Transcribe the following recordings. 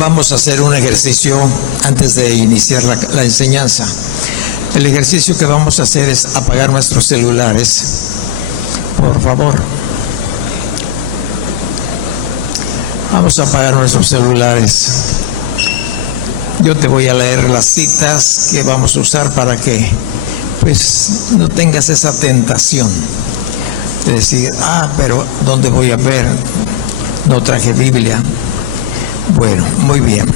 Vamos a hacer un ejercicio antes de iniciar la enseñanza. El ejercicio que vamos a hacer es apagar nuestros celulares. Por favor. Vamos a apagar nuestros celulares. Yo te voy a leer las citas que vamos a usar para que pues no tengas esa tentación de decir, pero ¿dónde voy a ver? No traje Biblia. Bueno, muy bien.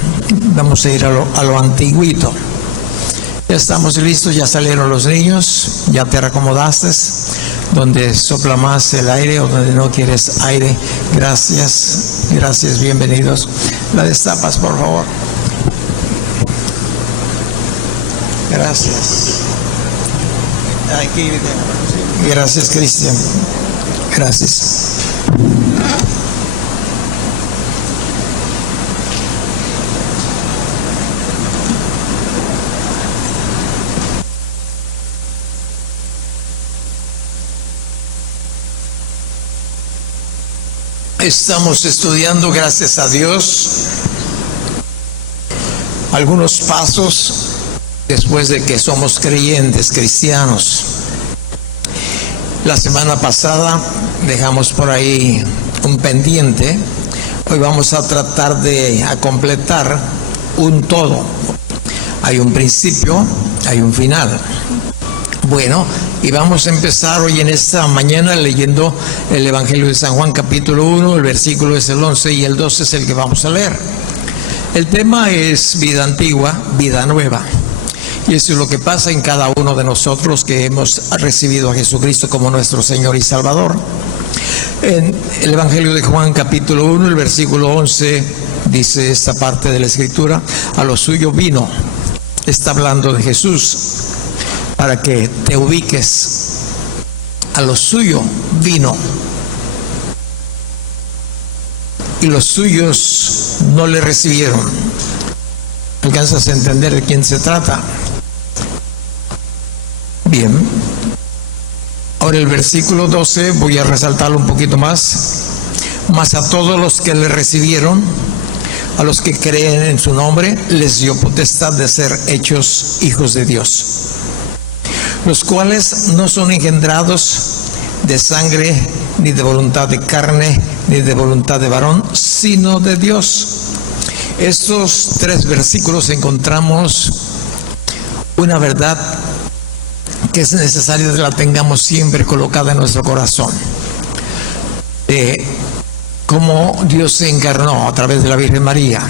Vamos a ir a lo antiguito. Ya estamos listos, ya salieron los niños, ya te reacomodaste, donde sopla más el aire o donde no quieres aire. Gracias, gracias, bienvenidos. La destapas, por favor. Gracias. Aquí, gracias, Cristian. Gracias. Estamos estudiando, gracias a Dios, algunos pasos después de que somos creyentes, cristianos. La semana pasada dejamos por ahí un pendiente. Hoy vamos a tratar de completar un todo. Hay un principio, hay un final. Bueno, y vamos a empezar hoy en esta mañana leyendo el Evangelio de San Juan capítulo 1, el versículo es el 11 y el 12 es el que vamos a leer. El tema es vida antigua, vida nueva. Y eso es lo que pasa en cada uno de nosotros que hemos recibido a Jesucristo como nuestro Señor y Salvador. En el Evangelio de Juan capítulo 1, el versículo 11, dice esta parte de la Escritura, a lo suyo vino. Está hablando de Jesús. Para que te ubiques, a lo suyo vino y los suyos no le recibieron. ¿Alcanzas a entender de quién se trata? Bien. Ahora el versículo 12, voy a resaltarlo un poquito más. Mas a todos los que le recibieron, a los que creen en su nombre, les dio potestad de ser hechos hijos de Dios, los cuales no son engendrados de sangre, ni de voluntad de carne, ni de voluntad de varón, sino de Dios. Estos tres versículos encontramos una verdad que es necesario que la tengamos siempre colocada en nuestro corazón. Cómo Dios se encarnó a través de la Virgen María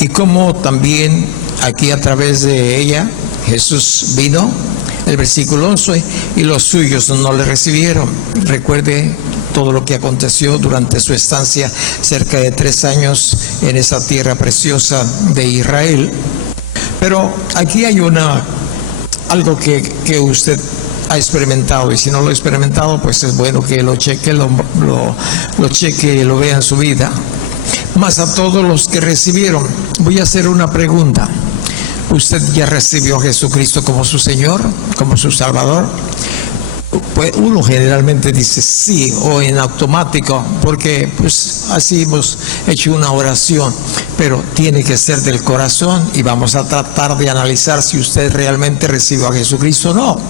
y cómo también aquí a través de ella Jesús vino. El versículo 11, y los suyos no le recibieron. Recuerde todo lo que aconteció durante su estancia, cerca de 3 años en esa tierra preciosa de Israel. Pero aquí hay algo que usted ha experimentado, y si no lo ha experimentado, pues es bueno que lo cheque, lo cheque, lo vea en su vida. Mas a todos los que recibieron, voy a hacer una pregunta. ¿Usted ya recibió a Jesucristo como su Señor, como su Salvador? Pues uno generalmente dice sí, o en automático, porque pues así hemos hecho una oración, pero tiene que ser del corazón y vamos a tratar de analizar si usted realmente recibió a Jesucristo o no.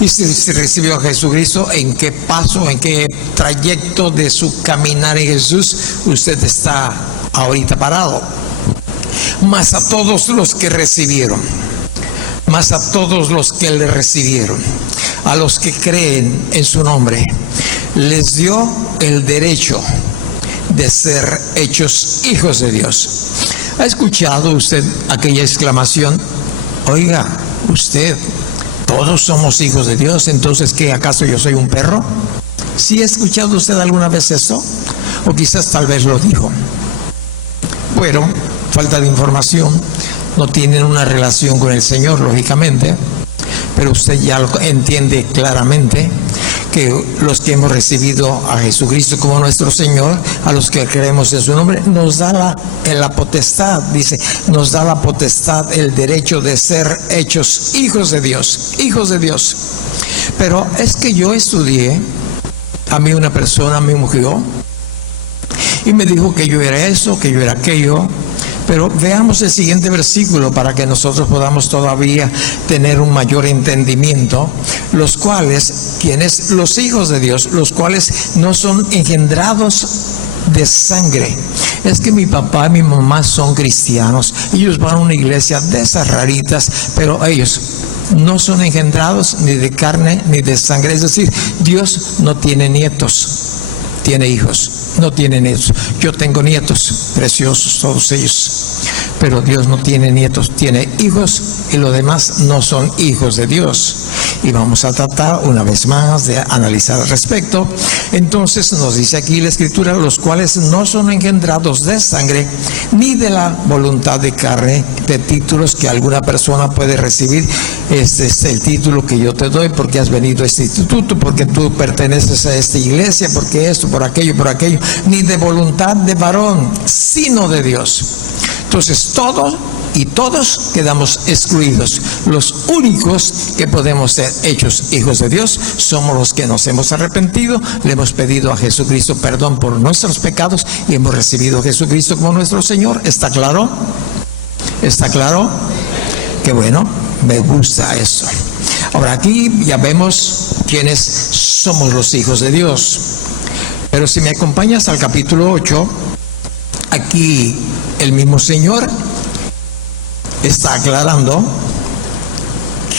Y si recibió a Jesucristo, ¿en qué paso, en qué trayecto de su caminar en Jesús usted está ahorita parado? Mas a todos los que recibieron, mas a todos los que le recibieron, a los que creen en su nombre, les dio el derecho de ser hechos hijos de Dios. ¿Ha escuchado usted aquella exclamación? Oiga, usted, todos somos hijos de Dios, entonces ¿qué, acaso yo soy un perro? ¿Sí ha escuchado usted alguna vez eso? O quizás tal vez lo dijo. Bueno, falta de información, no tienen una relación con el Señor, lógicamente, pero usted ya lo entiende claramente que los que hemos recibido a Jesucristo como nuestro Señor, a los que creemos en su nombre, nos da la potestad, dice, nos da la potestad, el derecho de ser hechos hijos de Dios, hijos de Dios. Pero es que yo estudié, a mí una persona me ungió y me dijo que yo era eso, que yo era aquello, Pero veamos el siguiente versículo para que nosotros podamos todavía tener un mayor entendimiento. Los cuales, quienes, los hijos de Dios, los cuales no son engendrados de sangre. Es que mi papá y mi mamá son cristianos. Ellos van a una iglesia de esas raritas, pero ellos no son engendrados ni de carne ni de sangre. Es decir, Dios no tiene nietos, tiene hijos. No tiene nietos. Yo tengo nietos preciosos, todos ellos. Pero Dios no tiene nietos, tiene hijos, y los demás no son hijos de Dios. Y vamos a tratar una vez más de analizar al respecto. Entonces nos dice aquí la Escritura, los cuales no son engendrados de sangre, ni de la voluntad de carne, de títulos que alguna persona puede recibir. Este es el título que yo te doy porque has venido a este instituto, porque tú perteneces a esta iglesia, porque esto, por aquello, ni de voluntad de varón, sino de Dios. Entonces todos y todos quedamos excluidos. Los únicos que podemos ser hechos hijos de Dios somos los que nos hemos arrepentido, le hemos pedido a Jesucristo perdón por nuestros pecados y hemos recibido a Jesucristo como nuestro Señor. ¿Está claro? ¿Está claro? Qué bueno, me gusta eso. Ahora aquí ya vemos quiénes somos los hijos de Dios. Pero si me acompañas al capítulo 8, aquí el mismo Señor está aclarando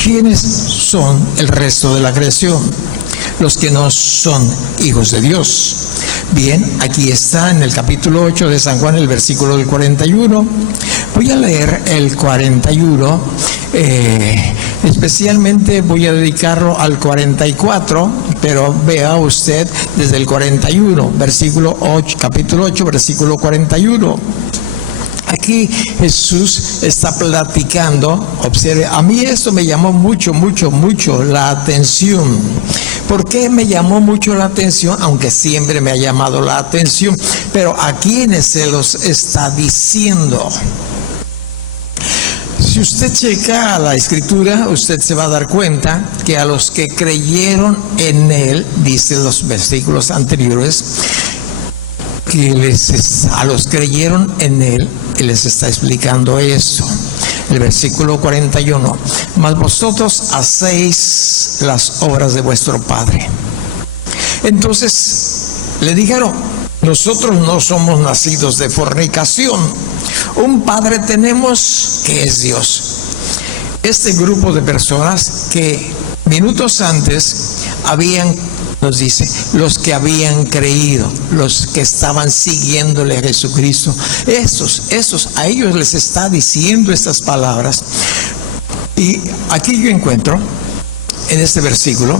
quiénes son el resto de la creación, los que no son hijos de Dios. Bien, aquí está en el capítulo 8 de San Juan, el versículo del 41. Voy a leer el 41, especialmente voy a dedicarlo al 44, pero vea usted desde el 41, versículo 8, capítulo 8, versículo 41. Aquí Jesús está platicando, observe, a mí esto me llamó mucho la atención. ¿Por qué me llamó mucho la atención? Aunque siempre me ha llamado la atención, pero ¿a quiénes se los está diciendo? Si usted checa la Escritura, usted se va a dar cuenta que a los que creyeron en Él, dice los versículos anteriores, que a los que creyeron en Él, Él les está explicando eso. El versículo 41, mas vosotros hacéis las obras de vuestro Padre. Entonces le dijeron, nosotros no somos nacidos de fornicación, un Padre tenemos que es Dios. Este grupo de personas que minutos antes habían, nos dice, los que habían creído, los que estaban siguiéndole a Jesucristo, esos, a ellos les está diciendo estas palabras. Y aquí yo encuentro, en este versículo,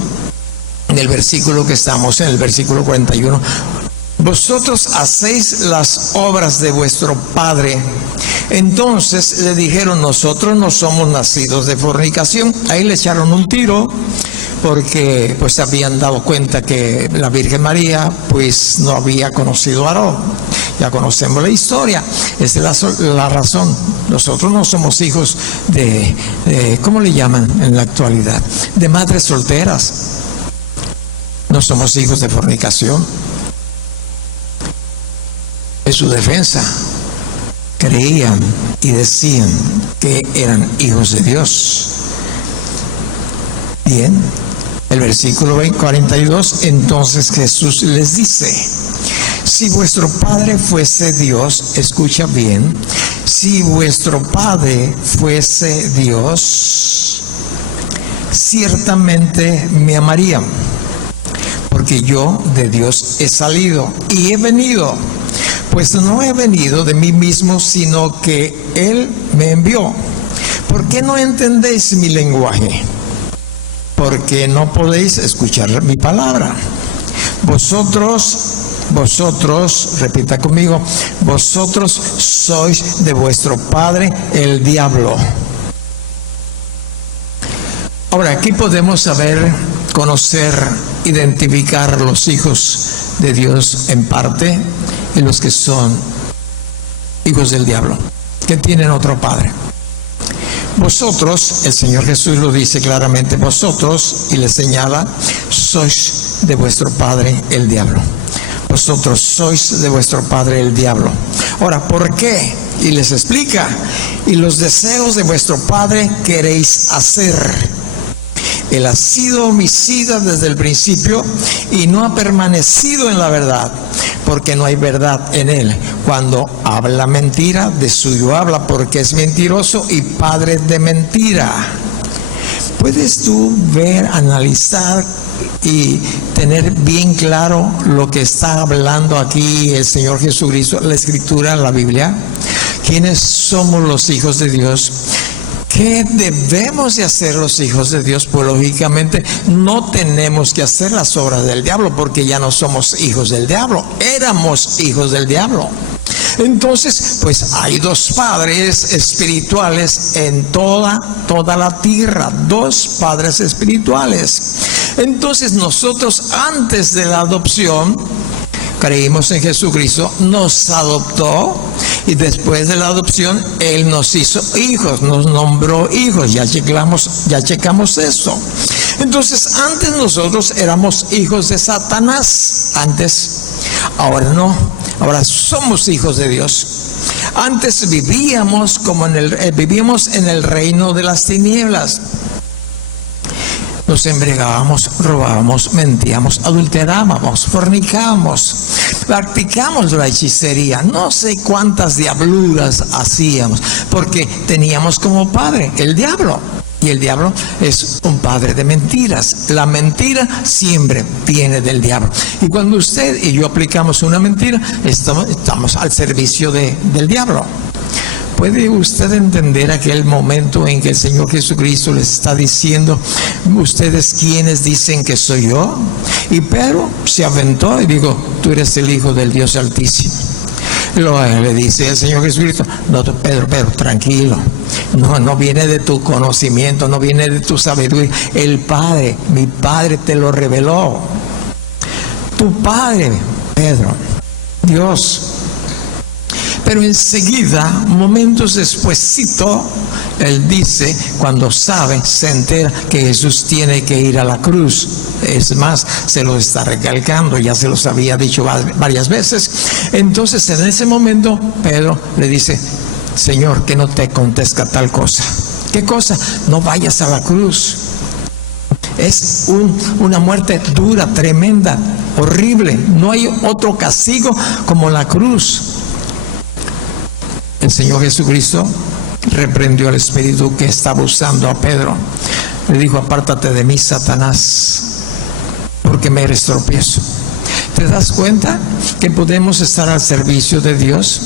en el versículo que estamos, en el versículo 41, vosotros hacéis las obras de vuestro Padre. Entonces le dijeron, nosotros no somos nacidos de fornicación. Ahí le echaron un tiro, porque pues se habían dado cuenta que la Virgen María pues no había conocido a Aarón. Ya conocemos la historia. Esa es la razón. Nosotros no somos hijos de ¿cómo le llaman en la actualidad? De madres solteras. No somos hijos de fornicación. En su defensa, creían y decían que eran hijos de Dios. Bien, el versículo 42, entonces Jesús les dice, si vuestro Padre fuese Dios, escucha bien, si vuestro Padre fuese Dios, ciertamente me amarían, porque yo de Dios he salido y he venido. Pues no he venido de mí mismo, sino que Él me envió. ¿Por qué no entendéis mi lenguaje? Porque no podéis escuchar mi palabra. Vosotros, repita conmigo, vosotros sois de vuestro padre el diablo. Ahora, aquí podemos saber, conocer, identificar los hijos de Dios en parte y los que son hijos del diablo, que tienen otro padre. Vosotros, el Señor Jesús lo dice claramente, vosotros, y le señala, sois de vuestro padre el diablo. vosotros sois de vuestro padre el diablo. Ahora, ¿por qué? Y les explica: y los deseos de vuestro padre queréis hacer. Él ha sido homicida desde el principio y no ha permanecido en la verdad, porque no hay verdad en él. Cuando habla mentira, de suyo habla, porque es mentiroso y padre de mentira. ¿Puedes tú ver, analizar y tener bien claro lo que está hablando aquí el Señor Jesucristo, la Escritura, la Biblia? ¿Quiénes somos los hijos de Dios? ¿Qué debemos de hacer los hijos de Dios? Pues lógicamente no tenemos que hacer las obras del diablo, porque ya no somos hijos del diablo, éramos hijos del diablo. Entonces, pues hay dos padres espirituales en toda la tierra, dos padres espirituales. Entonces nosotros, antes de la adopción, creímos en Jesucristo, nos adoptó, y después de la adopción Él nos hizo hijos, nos nombró hijos. Ya checamos eso. Entonces, antes nosotros éramos hijos de Satanás, ahora no, ahora somos hijos de Dios. Antes vivíamos vivíamos en el reino de las tinieblas. Nos embriagábamos, robábamos, mentíamos, adulterábamos, fornicábamos, practicamos la hechicería, no sé cuántas diabluras hacíamos, porque teníamos como padre el diablo. Y el diablo es un padre de mentiras. La mentira siempre viene del diablo. Y cuando usted y yo aplicamos una mentira, estamos al servicio del diablo. ¿Puede usted entender aquel momento en que el Señor Jesucristo les está diciendo: ¿ustedes quiénes dicen que soy yo? Y Pedro se aventó y dijo: tú eres el Hijo del Dios Altísimo. Le dice el Señor Jesucristo: no, Pedro, tranquilo, no viene de tu conocimiento, no viene de tu sabiduría. El Padre, mi Padre te lo reveló. Tu Padre, Pedro, Dios. Pero enseguida, momentos despuesito, él dice, cuando se entera que Jesús tiene que ir a la cruz. Es más, se lo está recalcando, ya se los había dicho varias veces. Entonces, en ese momento, Pedro le dice: Señor, que no te acontezca tal cosa. ¿Qué cosa? No vayas a la cruz. Es una muerte dura, tremenda, horrible. No hay otro castigo como la cruz. El Señor Jesucristo reprendió al espíritu que estaba usando a Pedro. Le dijo: apártate de mí, Satanás, porque me eres tropiezo. ¿Te das cuenta que podemos estar al servicio de Dios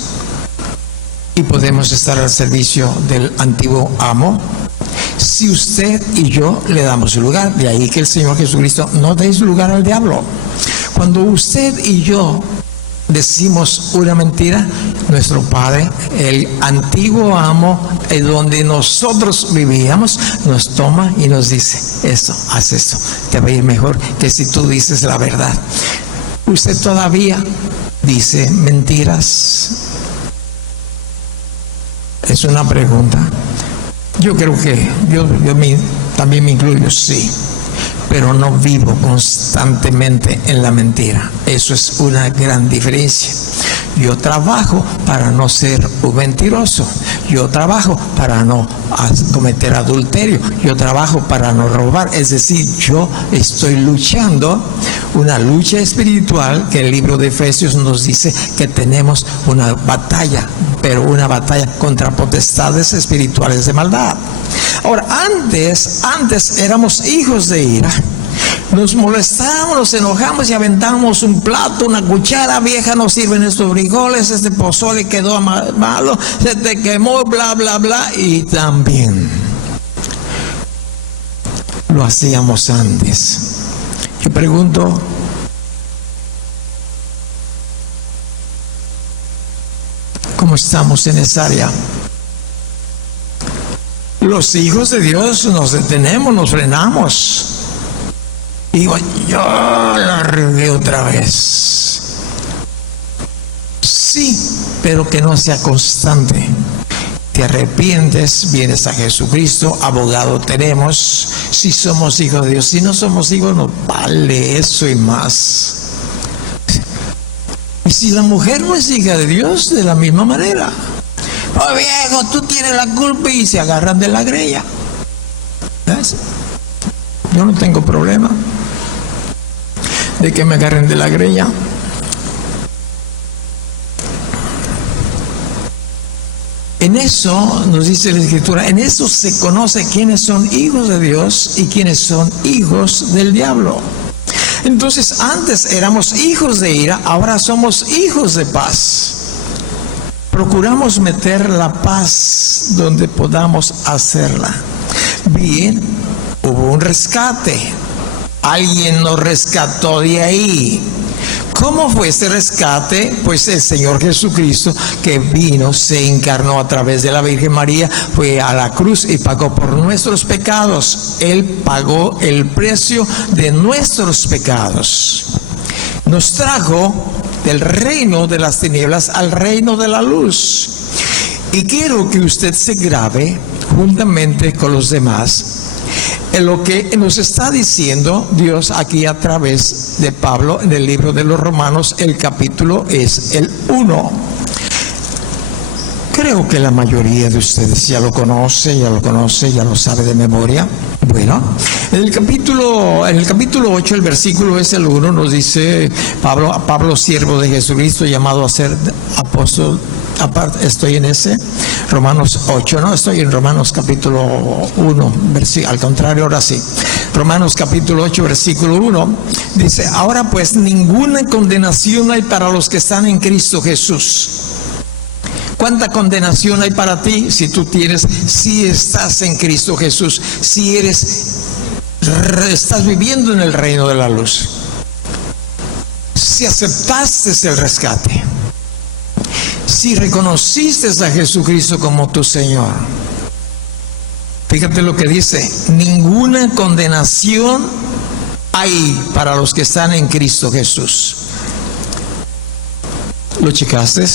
y podemos estar al servicio del antiguo amo? Si usted y yo le damos lugar. De ahí que el Señor Jesucristo: no deis lugar al diablo. Cuando usted y yo decimos una mentira, nuestro Padre, el antiguo amo, donde nosotros vivíamos, nos toma y nos dice: esto, haz esto, te va a ir mejor que si tú dices la verdad. ¿Usted todavía dice mentiras? Es una pregunta. Yo creo que yo también me incluyo, sí, pero no vivo constantemente en la mentira. Eso es una gran diferencia. Yo trabajo para no ser un mentiroso. Yo trabajo para no cometer adulterio. Yo trabajo para no robar. Es decir, yo estoy luchando una lucha espiritual que el libro de Efesios nos dice que tenemos una batalla, pero una batalla contra potestades espirituales de maldad. Ahora, antes éramos hijos de ira. Nos molestábamos, nos enojamos y aventábamos un plato, una cuchara: vieja, no sirven estos frijoles, este pozole quedó malo, se te quemó, bla, bla, bla. Y también lo hacíamos antes. Yo pregunto: ¿cómo estamos en esa área? Los hijos de Dios nos detenemos, nos frenamos. Y digo: yo la regué otra vez. Sí, pero que no sea constante. Te arrepientes, vienes a Jesucristo, abogado tenemos, si somos hijos de Dios. Si no somos hijos, nos vale eso y más. Y si la mujer no es hija de Dios, de la misma manera. Oh, viejo, tú tienes la culpa, y se agarran de la greña. ¿Ves? Yo no tengo problema de que me agarren de la greña. En eso, nos dice la Escritura, en eso se conoce quiénes son hijos de Dios y quiénes son hijos del diablo. Entonces, antes éramos hijos de ira, ahora somos hijos de paz. Procuramos meter la paz donde podamos hacerla. Bien, hubo un rescate. Alguien nos rescató de ahí. ¿Cómo fue este rescate? Pues el Señor Jesucristo, que vino, se encarnó a través de la Virgen María, fue a la cruz y pagó por nuestros pecados. Él pagó el precio de nuestros pecados. Nos trajo del reino de las tinieblas al reino de la luz. Y quiero que usted se grabe juntamente con los demás en lo que nos está diciendo Dios aquí a través de Pablo en el libro de los Romanos. El capítulo es el 1. Creo que la mayoría de ustedes ya lo conoce, ya lo sabe de memoria. Bueno, en el capítulo 8, el versículo es el 1, nos dice Pablo, siervo de Jesucristo, llamado a ser apóstol. Aparte, estoy en ese, Romanos 8, no, estoy en Romanos capítulo 1, al contrario, ahora sí. Romanos capítulo 8, versículo 1, dice, ahora pues ninguna condenación hay para los que están en Cristo Jesús. ¿Cuánta condenación hay para ti si estás en Cristo Jesús, si estás viviendo en el reino de la luz, si aceptaste el rescate, si reconociste a Jesucristo como tu Señor? Fíjate lo que dice, ninguna condenación hay para los que están en Cristo Jesús. ¿Lo checaste?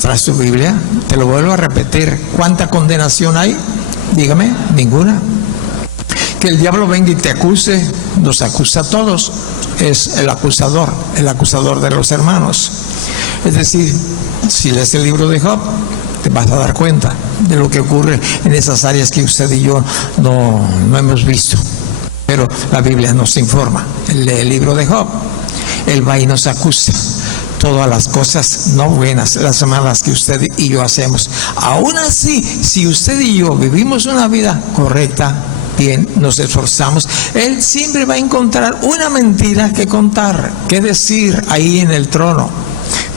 ¿Traes tu Biblia? Te lo vuelvo a repetir. ¿Cuánta condenación hay? Dígame, ninguna. Que el diablo venga y te acuse, nos acusa a todos. Es el acusador de los hermanos. Es decir, si lees el libro de Job, te vas a dar cuenta de lo que ocurre en esas áreas que usted y yo no hemos visto. Pero la Biblia nos informa. El libro de Job, él va y nos acusa todas las cosas no buenas, las malas que usted y yo hacemos. Aún así, si usted y yo vivimos una vida correcta, bien, nos esforzamos, él siempre va a encontrar una mentira que contar, que decir ahí en el trono,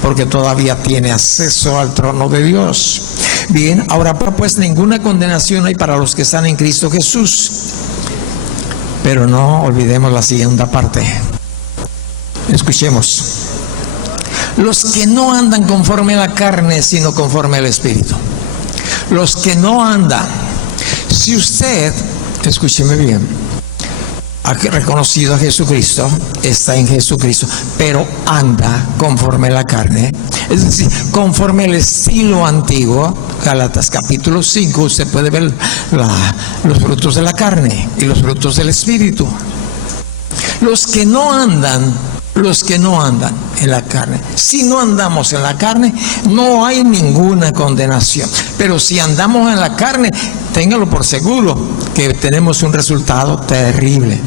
porque todavía tiene acceso al trono de Dios. Bien, ahora pues ninguna condenación hay para los que están en Cristo Jesús. Pero no olvidemos la siguiente parte. Escuchemos. Los que no andan conforme a la carne, sino conforme al Espíritu. Los que no andan. Si usted, escúcheme bien, ha reconocido a Jesucristo, está en Jesucristo, pero anda conforme a la carne, es decir, conforme al estilo antiguo, Gálatas capítulo 5, usted puede ver los frutos de la carne y los frutos del Espíritu. Los que no andan en la carne. Si no andamos en la carne, no hay ninguna condenación. Pero si andamos en la carne, téngalo por seguro que tenemos un resultado terrible.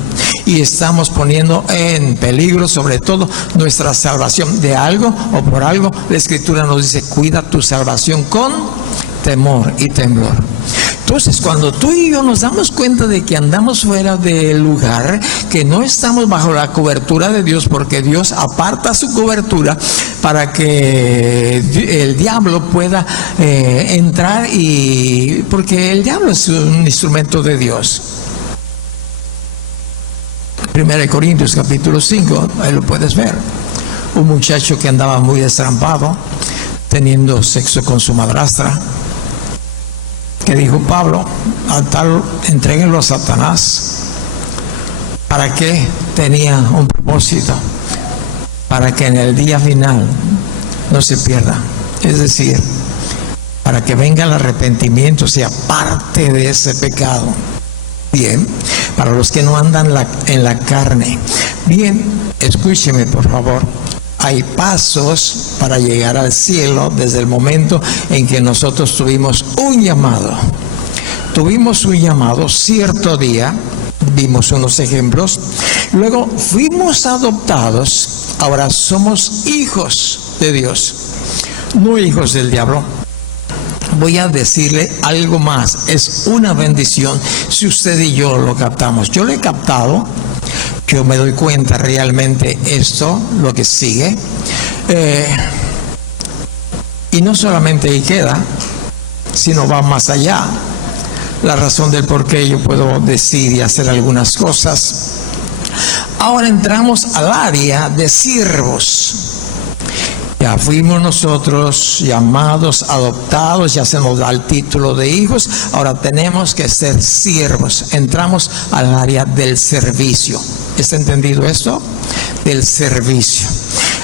Y estamos poniendo en peligro, sobre todo, nuestra salvación. De algo o por algo, la Escritura nos dice, cuida tu salvación con temor y temblor. Entonces, cuando tú y yo nos damos cuenta de que andamos fuera del lugar, que no estamos bajo la cobertura de Dios, porque Dios aparta su cobertura para que el diablo pueda entrar, porque el diablo es un instrumento de Dios. 1 Corintios capítulo 5, ahí lo puedes ver. Un muchacho que andaba muy destrampado, teniendo sexo con su madrastra, que dijo Pablo, al tal, entréguenlo a Satanás. ¿Para qué? Tenía un propósito, para que en el día final no se pierda. Es decir, para que venga el arrepentimiento, sea parte de ese pecado. Bien, para los que no andan en la carne. Bien, escúcheme por favor. hay pasos para llegar al cielo desde el momento en que nosotros tuvimos un llamado. Tuvimos un llamado cierto día, vimos unos ejemplos, luego fuimos adoptados, ahora somos hijos de Dios, no hijos del diablo. Voy a decirle algo más, es una bendición si usted y yo lo captamos. Yo lo he captado, yo me doy cuenta realmente esto, lo que sigue, y no solamente ahí queda, sino va más allá. La razón del por qué yo puedo decir y hacer algunas cosas. Ahora entramos al área de siervos. Ya fuimos nosotros llamados, adoptados, ya se nos da el título de hijos, ahora tenemos que ser siervos. Entramos al área del servicio. ¿Está entendido esto? Del servicio.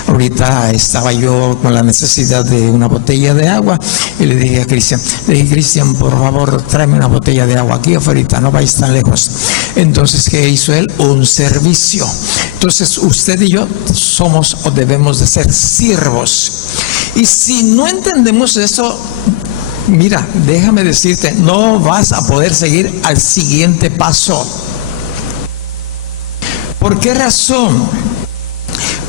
Ahorita estaba yo con la necesidad de una botella de agua y le dije a Cristian, Cristian, por favor, tráeme una botella de agua aquí afuera, no vayas tan lejos. Entonces, ¿qué hizo él? Un servicio. Entonces, usted y yo somos o debemos de ser siervos. Y si no entendemos eso, mira, déjame decirte, no vas a poder seguir al siguiente paso. ¿Por qué razón?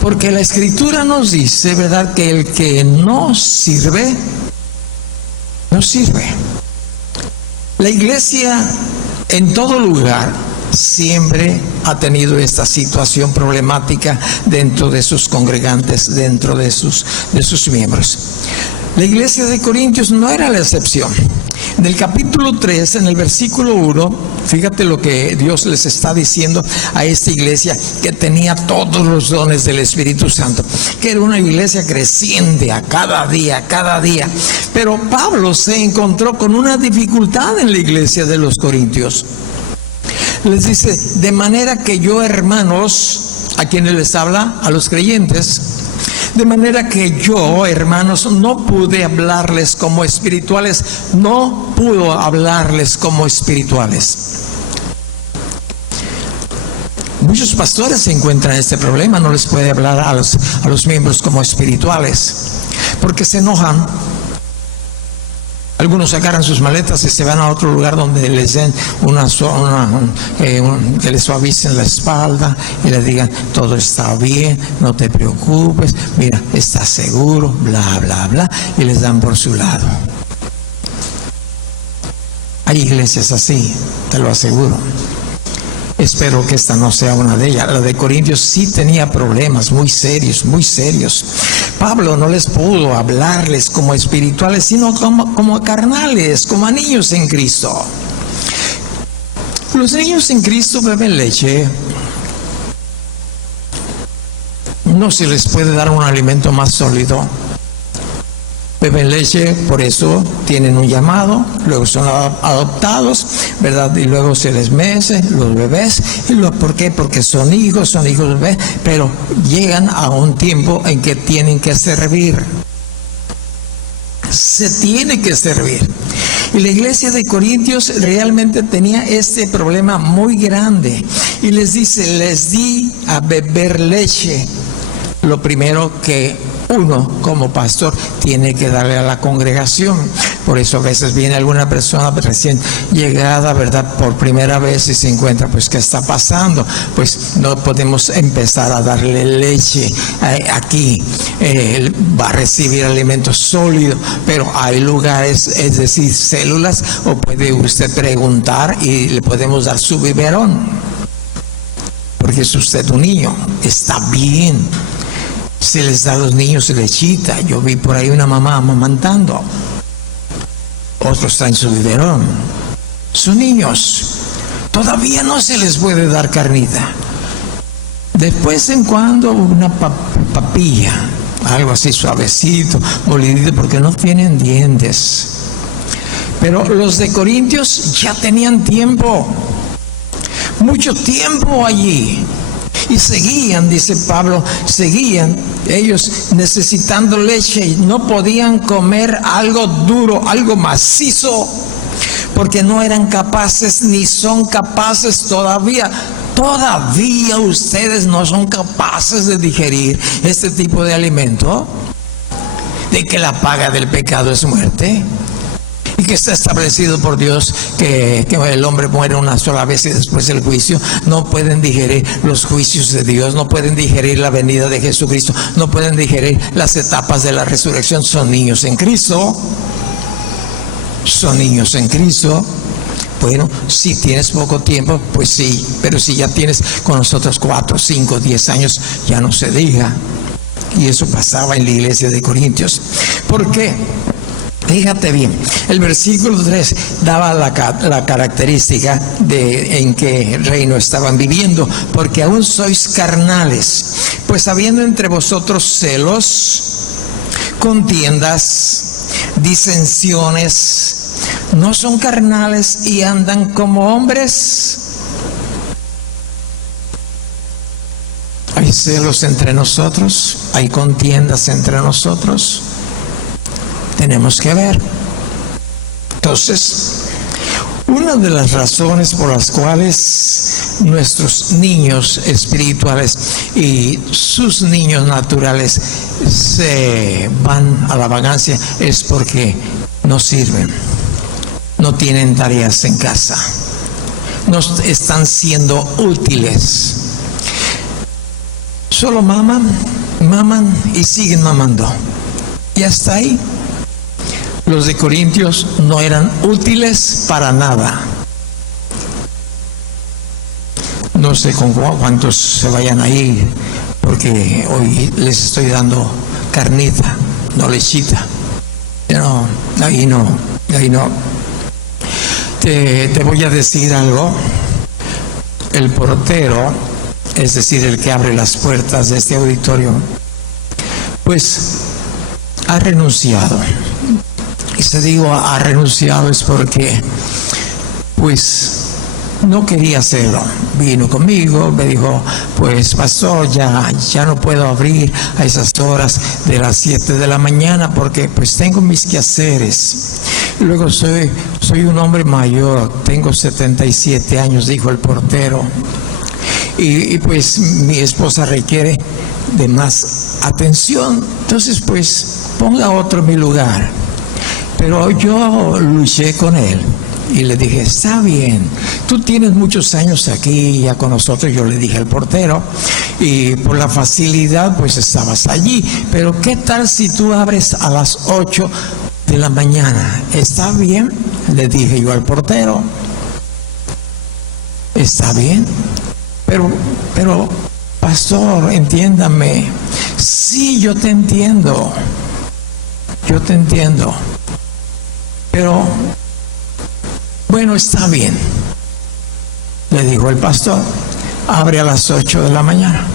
Porque la Escritura nos dice, ¿verdad?, que el que no sirve, no sirve. La iglesia en todo lugar siempre ha tenido esta situación problemática dentro de sus congregantes, dentro de sus miembros. La iglesia de Corintios no era la excepción. En el capítulo 3, en el versículo 1, fíjate lo que Dios les está diciendo a esta iglesia que tenía todos los dones del Espíritu Santo, que era una iglesia creciente a cada día. Pero Pablo se encontró con una dificultad en la iglesia de los Corintios. Les dice, de manera que yo, hermanos, ¿a quienes les habla? A los creyentes. De manera que yo, hermanos, no pude hablarles como espirituales, no pudo hablarles como espirituales. Muchos pastores se encuentran en este problema, no les puede hablar a los miembros como espirituales, porque se enojan. Algunos agarran sus maletas y se van a otro lugar donde les den que les suavicen la espalda y les digan, todo está bien, no te preocupes, mira, estás seguro, bla, bla, bla, y les dan por su lado. Hay iglesias así, te lo aseguro. Espero que esta no sea una de ellas. La de Corintios sí tenía problemas muy serios, muy serios. Pablo no les pudo hablarles como espirituales, sino como carnales, como a niños en Cristo. Los niños en Cristo beben leche. No se les puede dar un alimento más sólido. Beben leche, por eso tienen un llamado, luego son adoptados, ¿verdad? Y luego se les mece los bebés. ¿Por qué? Porque son hijos bebés, pero llegan a un tiempo en que tienen que servir. Se tiene que servir. Y la iglesia de Corintios realmente tenía este problema muy grande. Y les dice, les di a beber leche. Lo primero que uno como pastor tiene que darle a la congregación. Por eso a veces viene alguna persona recién llegada, ¿verdad?, por primera vez y se encuentra, pues, ¿qué está pasando? Pues no podemos empezar a darle leche aquí. Va a recibir alimento sólido, pero hay lugares, es decir, células, o puede usted preguntar y le podemos dar su biberón. Porque es usted un niño, está bien. Se les da a los niños lechita. Yo vi por ahí una mamá amamantando. Otros traen su biberón. Son niños. Todavía no se les puede dar carnita. De vez en cuando una papilla, algo así suavecito, molidito, porque no tienen dientes. Pero los de Corintios ya tenían tiempo. Mucho tiempo allí. Y seguían, dice Pablo, seguían ellos necesitando leche y no podían comer algo duro, algo macizo, porque no eran capaces ni son capaces todavía. ¿Todavía ustedes no son capaces de digerir este tipo de alimento? ¿De que la paga del pecado es muerte? Y que está establecido por Dios que el hombre muere una sola vez y después el juicio. No pueden digerir los juicios de Dios, no pueden digerir la venida de Jesucristo, no pueden digerir las etapas de la resurrección. Son niños en Cristo. Son niños en Cristo. Bueno, si tienes poco tiempo, pues sí, pero si ya tienes con nosotros 4, 5, 10 años, ya no se diga. Y eso pasaba en la iglesia de Corintios. ¿Por qué? Fíjate bien, el versículo 3 daba la característica de en qué reino estaban viviendo, porque aún sois carnales, pues habiendo entre vosotros celos, contiendas, disensiones, ¿no son carnales y andan como hombres? Hay celos entre nosotros, hay contiendas entre nosotros. Tenemos que ver. Entonces, una de las razones por las cuales nuestros niños espirituales y sus niños naturales se van a la vagancia es porque no sirven, no tienen tareas en casa, no están siendo útiles. Solo maman y siguen mamando. Y hasta ahí. Los de Corintios no eran útiles para nada. No sé con cuántos se vayan a ir, porque hoy les estoy dando carnita, no lechita. No, ahí no. Te voy a decir algo. El portero, es decir, el que abre las puertas de este auditorio, pues ha renunciado. Y se digo ha renunciado es porque pues no quería hacerlo. Vino conmigo, me dijo, pues pastor, ya no puedo abrir a esas horas de las 7 de la mañana porque pues tengo mis quehaceres. Y luego soy un hombre mayor, tengo 77 años, dijo el portero. Y pues mi esposa requiere de más atención. Entonces pues ponga otro en mi lugar. Pero yo luché con él y le dije, está bien, tú tienes muchos años aquí ya con nosotros. Yo le dije al portero, y por la facilidad pues estabas allí, pero ¿qué tal si tú abres a las 8 de la mañana? ¿Está bien? Le dije yo al portero. ¿Está bien? Pero pastor, entiéndame. Sí, yo te entiendo. Pero, bueno, está bien. Le dijo el pastor, abre a las 8 de la mañana.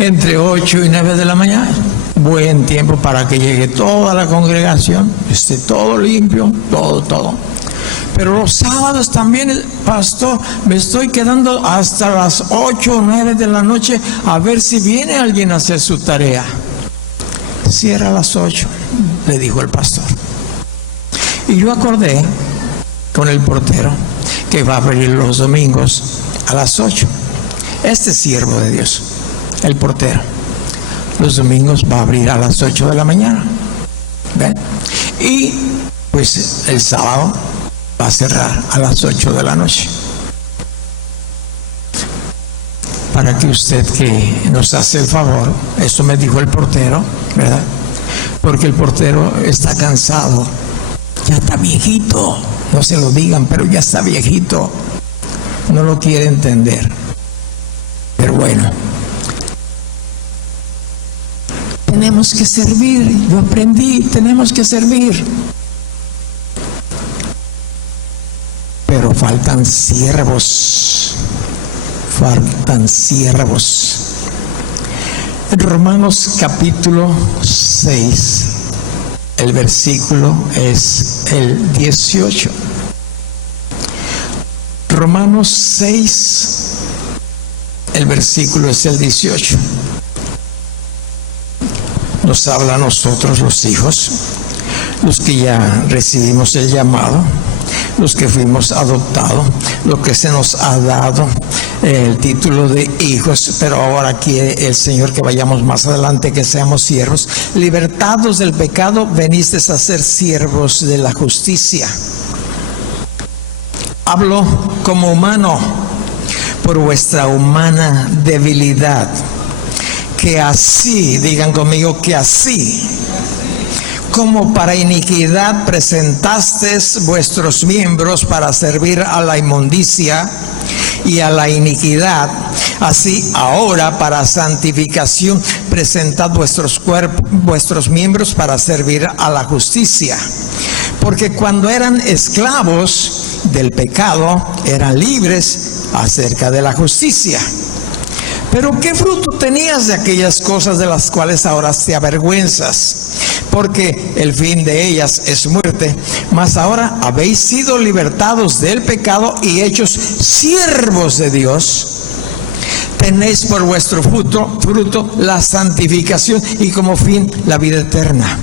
Entre 8 y 9 de la mañana, buen tiempo para que llegue toda la congregación, esté todo limpio, todo. Pero los sábados también, pastor, me estoy quedando hasta las 8 o 9 de la noche a ver si viene alguien a hacer su tarea. Cierra a las 8, le dijo el pastor. Y yo acordé con el portero que va a abrir los domingos a las 8. Este siervo de Dios, el portero, los domingos va a abrir a las 8 de la mañana. ¿Ven? Y pues el sábado va a cerrar a las 8 de la noche. Para que usted que nos hace el favor, eso me dijo el portero, ¿verdad? Porque el portero está cansado. Ya está viejito, no se lo digan, pero ya está viejito. No lo quiere entender. Pero bueno, tenemos que servir. Yo aprendí, tenemos que servir. Pero faltan siervos. En Romanos capítulo 6. El versículo es el 18. Romanos 6, el versículo es el 18. Nos habla a nosotros los hijos, los que ya recibimos el llamado, los que fuimos adoptados, los que se nos ha dado el título de hijos, pero ahora quiere el Señor que vayamos más adelante, que seamos siervos. Libertados del pecado, venisteis a ser siervos de la justicia. Hablo como humano por vuestra humana debilidad, que así, digan conmigo, que así como para iniquidad presentasteis vuestros miembros para servir a la inmundicia y a la iniquidad, así ahora para santificación presentad vuestros miembros para servir a la justicia. Porque cuando eran esclavos del pecado, eran libres acerca de la justicia. Pero ¿qué fruto tenías de aquellas cosas de las cuales ahora te avergüenzas? Porque el fin de ellas es muerte. Mas ahora habéis sido libertados del pecado y hechos siervos de Dios. Tenéis por vuestro fruto la santificación y como fin la vida eterna.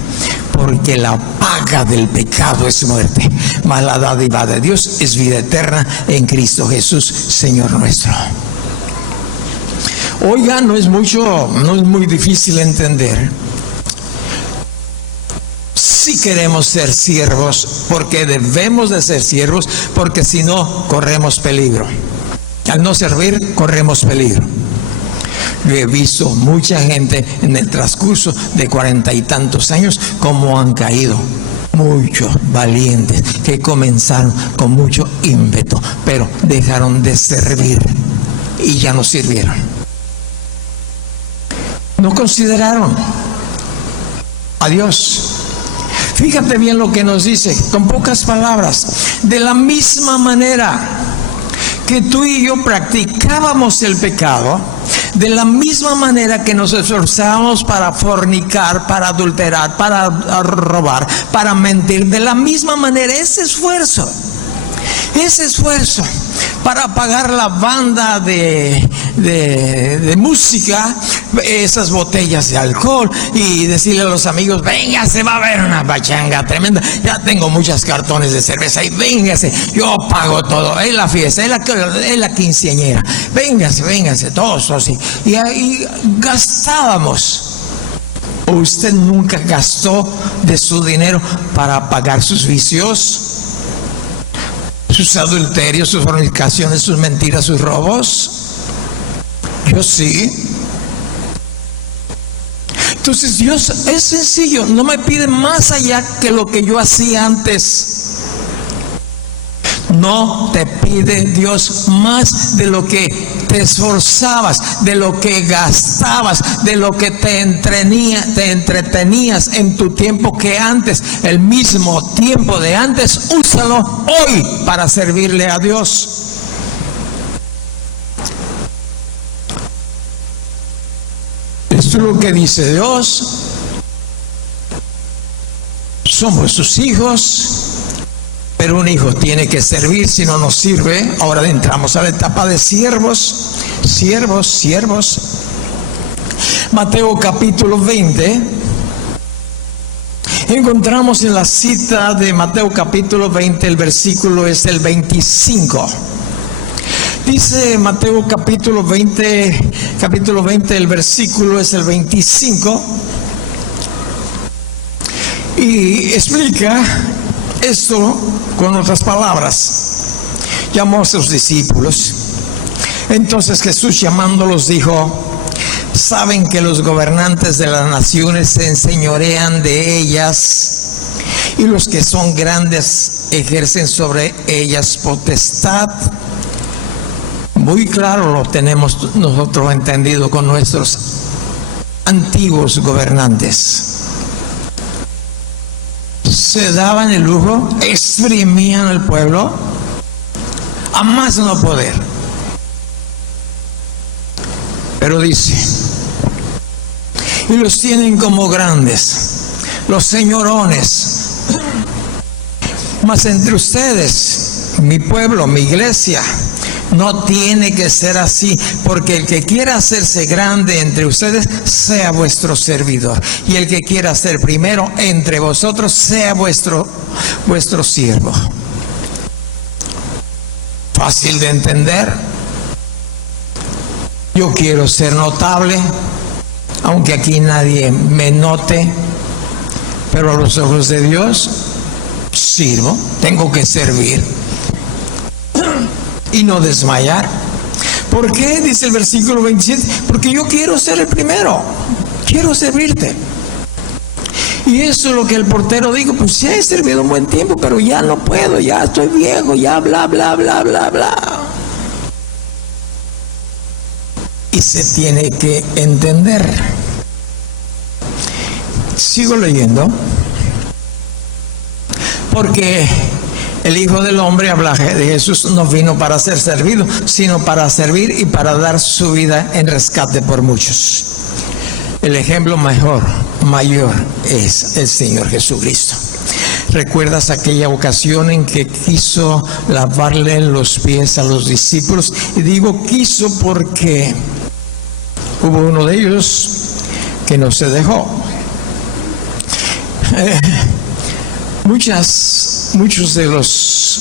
Porque la paga del pecado es muerte, mas la dádiva de Dios es vida eterna en Cristo Jesús, Señor nuestro. Oiga, no es muy difícil entender. Si queremos ser siervos, porque debemos de ser siervos, porque si no, corremos peligro. Al no servir, corremos peligro. Yo he visto mucha gente en el transcurso de 40 y tantos años como han caído. Muchos valientes que comenzaron con mucho ímpetu, pero dejaron de servir y ya no sirvieron. No consideraron a Dios. Fíjate bien lo que nos dice, con pocas palabras. De la misma manera que tú y yo practicábamos el pecado, de la misma manera que nos esforzábamos para fornicar, para adulterar, para robar, para mentir, de la misma manera ese esfuerzo para pagar la banda de música, esas botellas de alcohol, y decirle a los amigos, venga, se va a ver una pachanga tremenda, ya tengo muchos cartones de cerveza y véngase, yo pago todo, es la fiesta, es la quinceañera, véngase, todos así. Y ahí gastábamos. ¿Usted nunca gastó de su dinero para pagar sus vicios? Sus adulterios, sus fornicaciones, sus mentiras, sus robos. Yo sí. Entonces Dios es sencillo, no me pide más allá que lo que yo hacía antes. No te pide Dios más de lo que te esforzabas, de lo que gastabas, de lo que te entretenías en tu tiempo que antes. El mismo tiempo de antes, úsalo hoy para servirle a Dios. Esto es lo que dice Dios. Somos sus hijos. Pero un hijo tiene que servir, si no nos sirve. Ahora entramos a la etapa de siervos. Mateo capítulo 20. Encontramos en la cita de Mateo capítulo 20, el versículo es el 25. Dice Mateo capítulo 20, el versículo es el 25. Y explica esto con otras palabras. Llamó a sus discípulos. Entonces Jesús, llamándolos, dijo: saben que los gobernantes de las naciones se enseñorean de ellas, y los que son grandes ejercen sobre ellas potestad. Muy claro lo tenemos nosotros entendido con nuestros antiguos gobernantes. Se daban el lujo, exprimían al pueblo a más no poder. Pero dice, y los tienen como grandes, los señorones. Mas entre ustedes, mi pueblo, mi iglesia, no tiene que ser así, porque el que quiera hacerse grande entre ustedes sea vuestro servidor, y el que quiera ser primero entre vosotros sea vuestro siervo. fácil de entender. Yo quiero ser notable, aunque aquí nadie me note, pero a los ojos de Dios sirvo, tengo que servir y no desmayar. ¿Por qué? Dice el versículo 27, porque yo quiero ser el primero, quiero servirte. Y eso es lo que el portero dijo, pues sí he servido un buen tiempo, pero ya no puedo, ya estoy viejo, ya bla, bla, bla, bla, bla. Y se tiene que entender. Sigo leyendo. Porque el Hijo del Hombre, habla de Jesús, no vino para ser servido, sino para servir y para dar su vida en rescate por muchos. El ejemplo mayor es el Señor Jesucristo. ¿Recuerdas aquella ocasión en que quiso lavarle los pies a los discípulos? Y digo quiso porque hubo uno de ellos que no se dejó. Muchos de los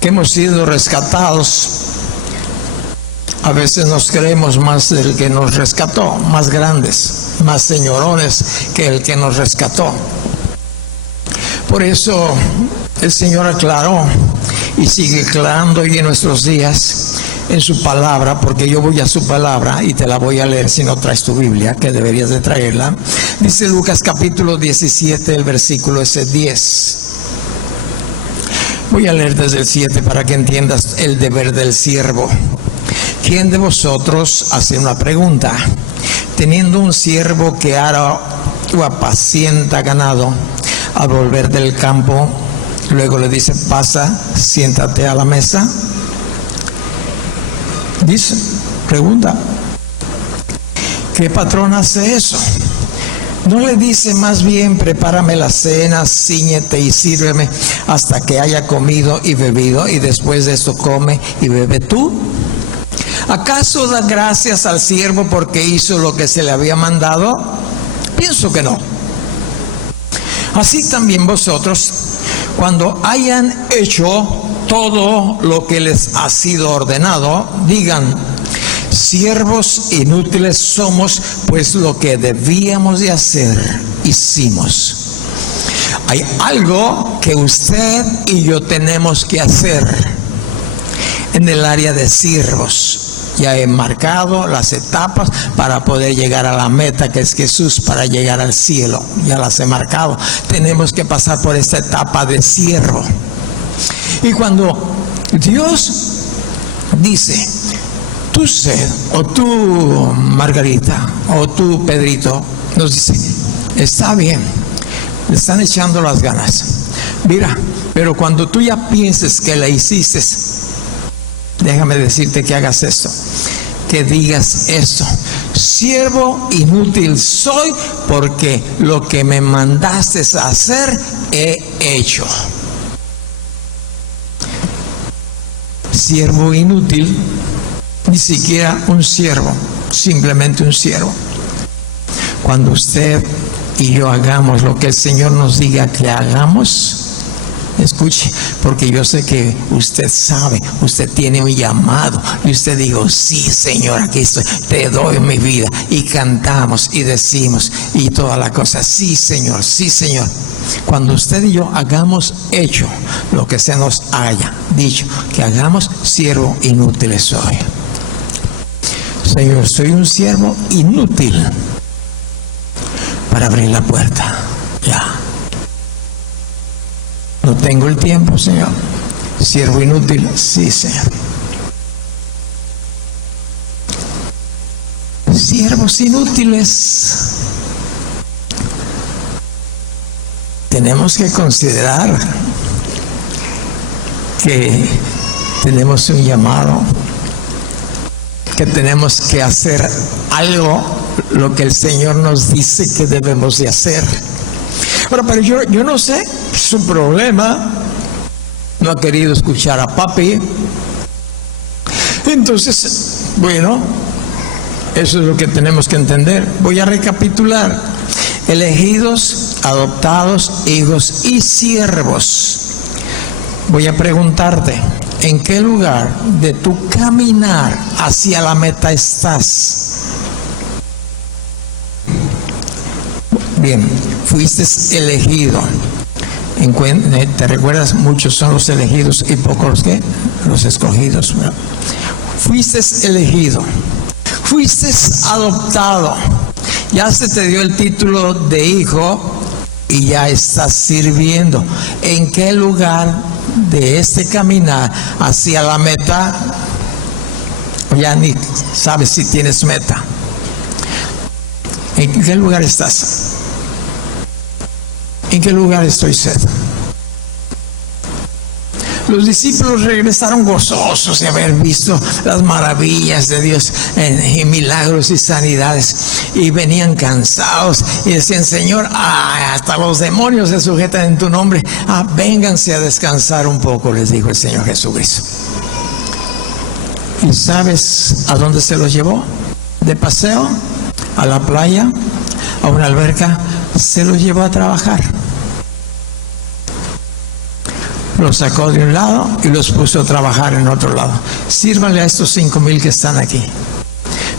que hemos sido rescatados, a veces nos creemos más del que nos rescató, más grandes, más señorones que el que nos rescató. Por eso el Señor aclaró y sigue aclarando hoy en nuestros días en su palabra, porque yo voy a su palabra y te la voy a leer si no traes tu Biblia, que deberías de traerla. Dice Lucas capítulo 17, el versículo ese 10. Voy a leer desde el 7 para que entiendas el deber del siervo. ¿Quién de vosotros, hace una pregunta, teniendo un siervo que ara o apacienta ganado, al volver del campo, luego le dice, pasa, siéntate a la mesa? Dice, pregunta, ¿qué patrón hace eso? ¿No le dice más bien, prepárame la cena, cíñete y sírveme hasta que haya comido y bebido, y después de esto come y bebe tú? ¿Acaso da gracias al siervo porque hizo lo que se le había mandado? Pienso que no. Así también vosotros, cuando hayan hecho todo lo que les ha sido ordenado, digan, siervos inútiles somos, pues lo que debíamos de hacer, hicimos. Hay algo que usted y yo tenemos que hacer en el área de siervos. Ya he marcado las etapas para poder llegar a la meta, que es Jesús, para llegar al cielo. Ya las he marcado. Tenemos que pasar por esta etapa de siervo. Y cuando Dios dice, tú Sed, o tú Margarita, o tú Pedrito, nos dice, está bien, le están echando las ganas. Mira, pero cuando tú ya pienses que la hiciste, déjame decirte que hagas esto, que digas esto: siervo inútil soy, porque lo que me mandaste a hacer he hecho. Siervo inútil, ni siquiera un siervo, simplemente un siervo. Cuando usted y yo hagamos lo que el Señor nos diga que hagamos, escuche, porque yo sé que usted sabe, usted tiene un llamado, y usted dijo, sí Señor, aquí estoy, te doy mi vida, y cantamos y decimos y toda la cosa, sí Señor, sí Señor. Cuando usted y yo hagamos hecho lo que se nos haya dicho que hagamos, siervo inútil soy. Señor, soy un siervo inútil para abrir la puerta. Ya. No tengo el tiempo, Señor. Siervo inútil, sí, Señor. Siervos inútiles. Tenemos que considerar que tenemos un llamado, que tenemos que hacer algo, lo que el Señor nos dice que debemos de hacer. Bueno, pero yo no sé, su problema, no ha querido escuchar a papi. Entonces, bueno, eso es lo que tenemos que entender. Voy a recapitular: elegidos, adoptados, hijos y siervos. Voy a preguntarte, ¿En qué lugar de tu caminar hacia la meta estás? Bien, fuiste elegido. ¿Te recuerdas? Muchos son los elegidos y pocos los escogidos. Fuiste elegido. Fuiste adoptado. Ya se te dio el título de hijo y ya estás sirviendo. ¿En qué lugar de este caminar hacia la meta? Ya ni sabes si tienes meta. ¿En qué lugar estás? ¿En qué lugar estoy, Seth? Los discípulos regresaron gozosos de haber visto las maravillas de Dios en milagros y sanidades, y venían cansados y decían: Señor, hasta los demonios se sujetan en tu nombre. Vénganse a descansar un poco, les dijo el Señor Jesucristo. ¿Y sabes a dónde se los llevó? De paseo, a la playa, a una alberca. Se los llevó a trabajar. Los sacó de un lado y los puso a trabajar en otro lado. Sírvanle a estos 5,000 que están aquí.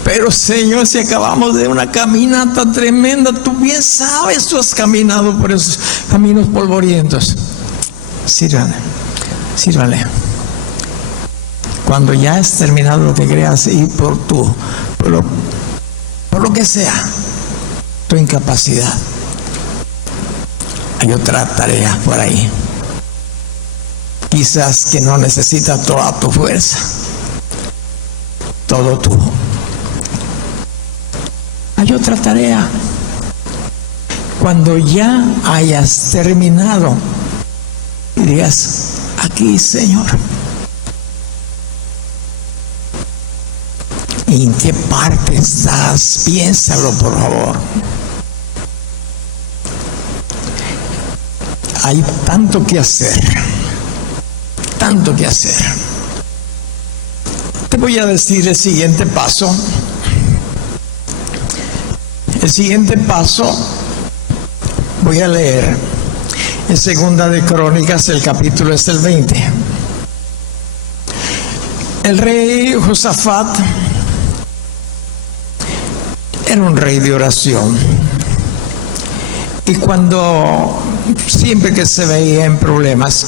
Pero Señor, si acabamos de una caminata tremenda, tú bien sabes, tú has caminado por esos caminos polvorientos. Sírvanle. Cuando ya has terminado lo que creas y por lo que sea, tu incapacidad, hay otra tarea por ahí. Quizás que no necesita toda tu fuerza, todo tú. Hay otra tarea. Cuando ya hayas terminado y digas: aquí, Señor, ¿en qué parte estás? Piénsalo, por favor. Hay tanto que hacer. Tanto que hacer. Te voy a decir el siguiente paso. El siguiente paso voy a leer en Segunda de Crónicas, el capítulo es el 20. El rey Josafat era un rey de oración, y siempre que se veía en problemas,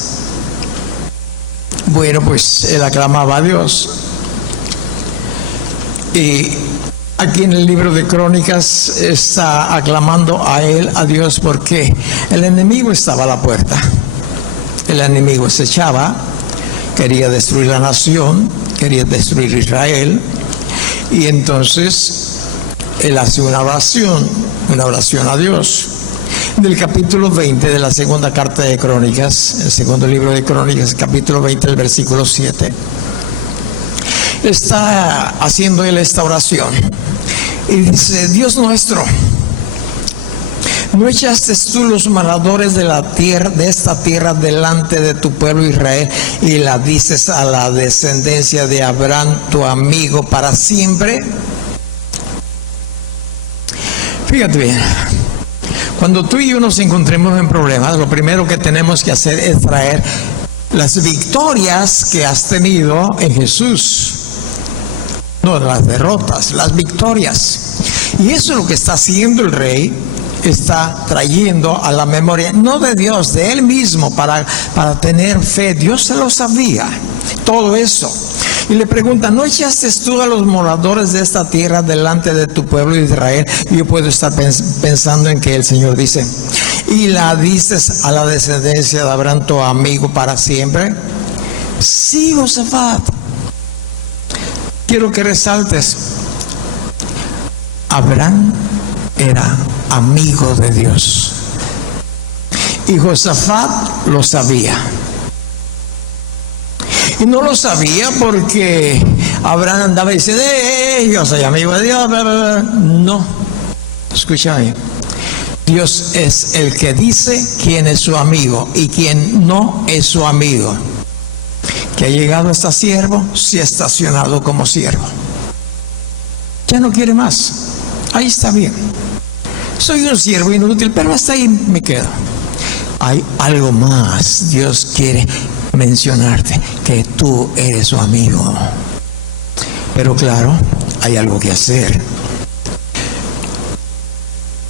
bueno, pues él aclamaba a Dios. Y aquí en el libro de Crónicas está aclamando a Dios, porque el enemigo estaba a la puerta. El enemigo se echaba, quería destruir la nación, quería destruir Israel, y entonces él hace una oración a Dios. Del capítulo 20 de la segunda carta de Crónicas, el segundo libro de Crónicas, capítulo 20, el versículo 7. Está haciendo él esta oración y dice: Dios nuestro, ¿no echaste tú los moradores de esta tierra delante de tu pueblo Israel y la dices a la descendencia de Abraham, tu amigo, para siempre? Fíjate bien. Cuando tú y yo nos encontremos en problemas, lo primero que tenemos que hacer es traer las victorias que has tenido en Jesús. No las derrotas, las victorias. Y eso es lo que está haciendo el rey. Está trayendo a la memoria, no de Dios, de él mismo, para tener fe. Dios se lo sabía, todo eso. Y le pregunta: ¿no echaste tú a los moradores de esta tierra delante de tu pueblo Israel? Y yo puedo estar pensando en que el Señor dice: ¿y la dices a la descendencia de Abraham, tu amigo, para siempre? Sí, Josafat. Quiero que resaltes: Abraham era amigo de Dios, y Josafat lo sabía. Y no lo sabía porque Abraham andaba diciendo: yo soy amigo de Dios, bla, bla, bla. No, escúchame. Dios es el que dice quién es su amigo y quién no es su amigo. Que ha llegado hasta siervo, si ha estacionado como siervo. Ya no quiere más. Ahí está bien. Soy un siervo inútil, pero hasta ahí me quedo. Hay algo más. Dios quiere mencionarte que tú eres su amigo. Pero claro, hay algo que hacer.